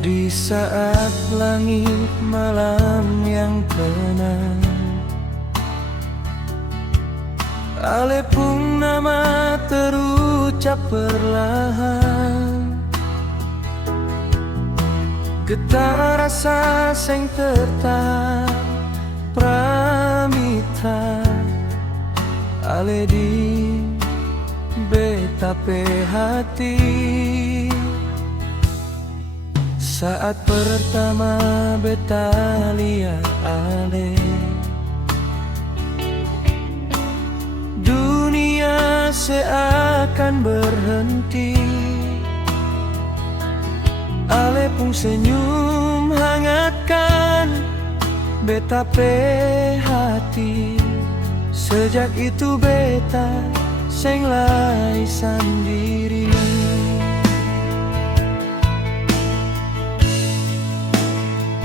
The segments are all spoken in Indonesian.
Di saat langit malam yang tenang, ale pun nama terucap perlahan. Getar rasa sing tertahan pramita, ale di betape hati. Saat pertama beta lihat ale, dunia seakan berhenti. Ale pun senyum hangatkan beta pe hati. Sejak itu beta seng lai sendiri.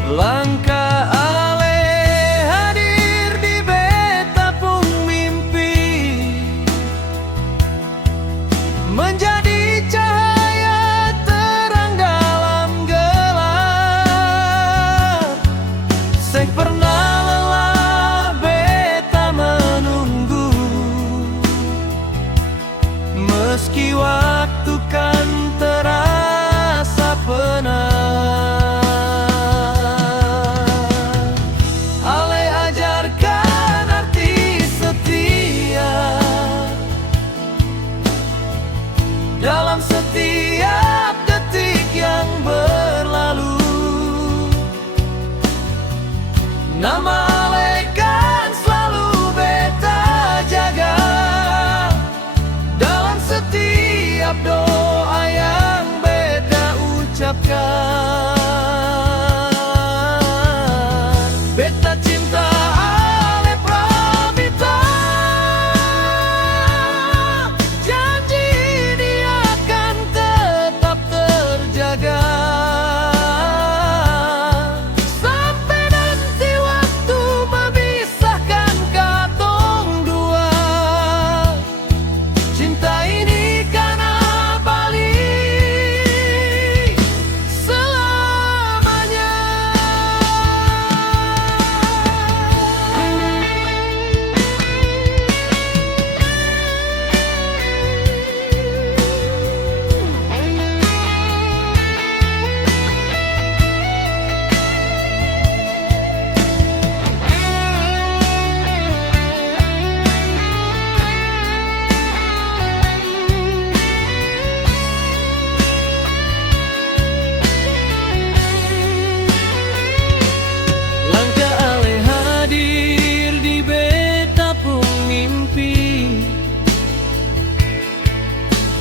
Langkah ale hadir di beta pun mimpi, menjadi cahaya terang dalam gelap. Seng pernah lelah beta menunggu, meski waktu kan terasa penat. Dalam setiap detik yang berlalu, nama ale kan selalu beta jaga. Dalam setiap doa yang beta ucapkan, beta cinta ale pramita.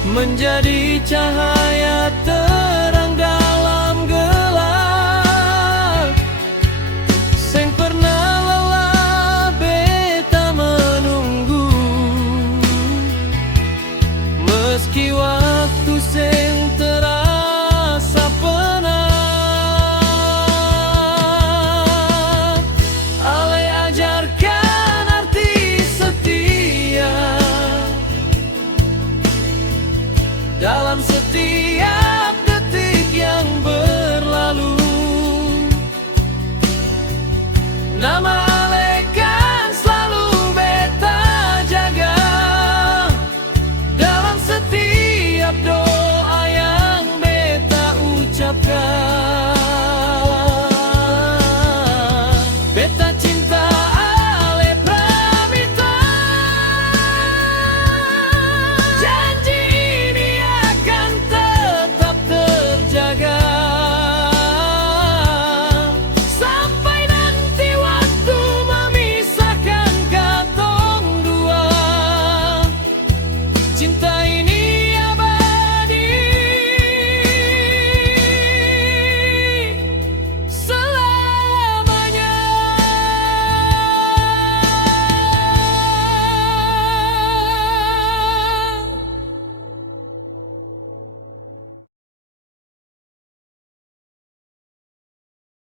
Menjadi cahaya